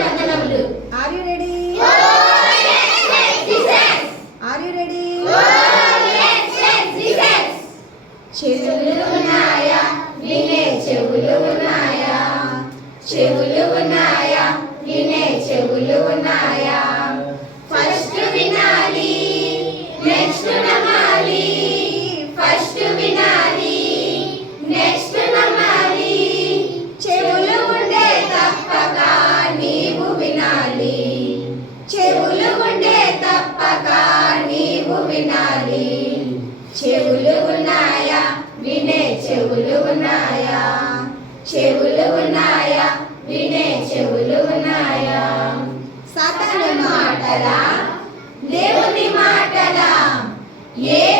వందనములు. Are you ready are you ready చెవులు ఉన్నాయా? వినే చెవులు ఉన్నాయా? చెవులు ఉన్నాయా? వినే చెవులు ఉన్నాయా? ఉన్నాయా? వినే చెవులు ఉన్నాయా? చెవులు ఉన్నాయా? వినే చెవులు ఉన్నాయా? సతను మాటలా? దేవుని మాటలా? ఏ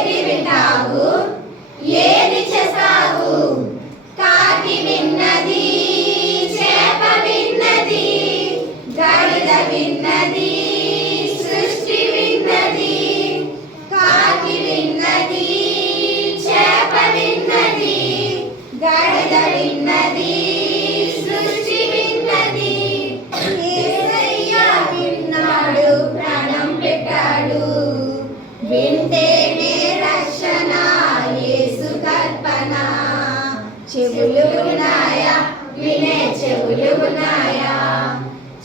చెవులు ఉన్నాయా? వినే చెవులు ఉన్నాయా?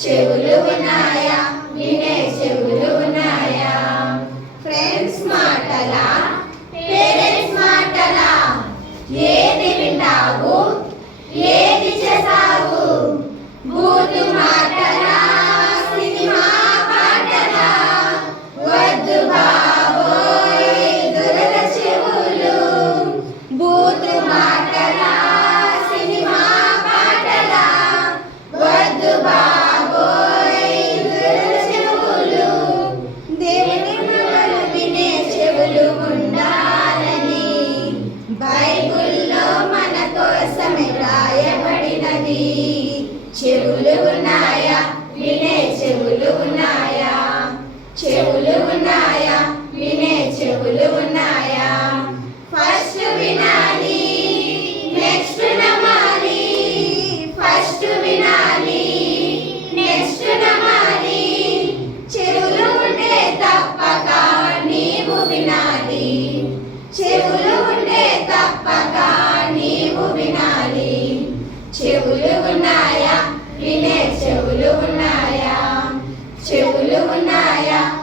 చెవులు ఉన్నాయా? వినే చెవులు ఉన్నాయా? ఫ్రెండ్స్ మాటలా? పేరెంట్స్ మాటలా? ఏది Saúl చెవులు ఉన్నాయా? చెవులు ఉన్నాయా? వినే చెవులు ఉన్నాయా? ఫస్ట్ వినాలి నెక్స్ట్ నమాలి ఫస్ట్ వినాలి నెక్స్ట్ నమాలి చెవులు ఉంటే తప్పక నీవు వినాలి. చెవులు ఉంటే తప్పక నీవు వినాలి. చెవులు ఉన్నాయా? వినే చెవులు ఉన్నాయా?